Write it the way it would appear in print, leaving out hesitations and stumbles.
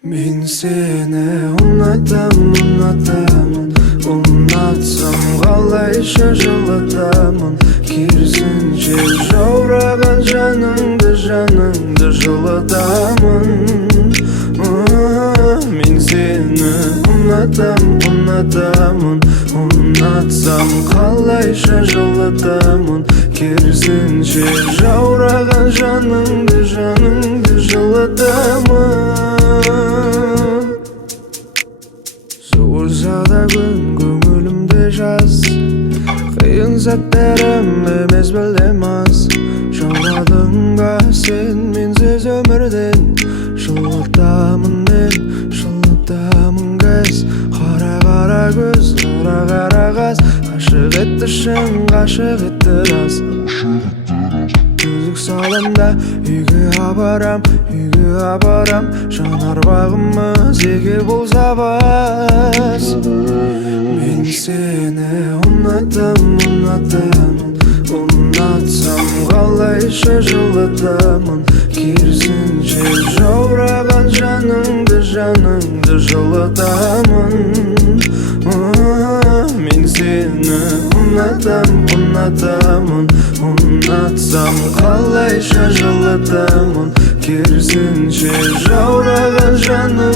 Мен сені ұнатамын, ұнатсам қалайша жылатамын. Керісінше жаураған жаныңды жылатамын. Мен сені ұнатамын, ұнатсам қалайша жылатамын. Керісінше жаураған жаныңды жылатамын. Суырса да күн көңілімде жаз, қиын сәттерім емес білдем аз. Жаурадың ба сен менсіз өмірден, жылытамын мен, жылытамын кез. Қара көз, қара қаз, ғашық етті шын, ғашық етті рас. Жүзік саламда үйге апарам, жанар бағымыз еге болса бас. Мен сені ұнатамын, ұнатсам қалайша жылатамын. Керісінше жаураған жаныңды жылатамын. Мен сені ұнатамын, ұнатсам қалайша жылатамын. Керісінше жаураған жаныңды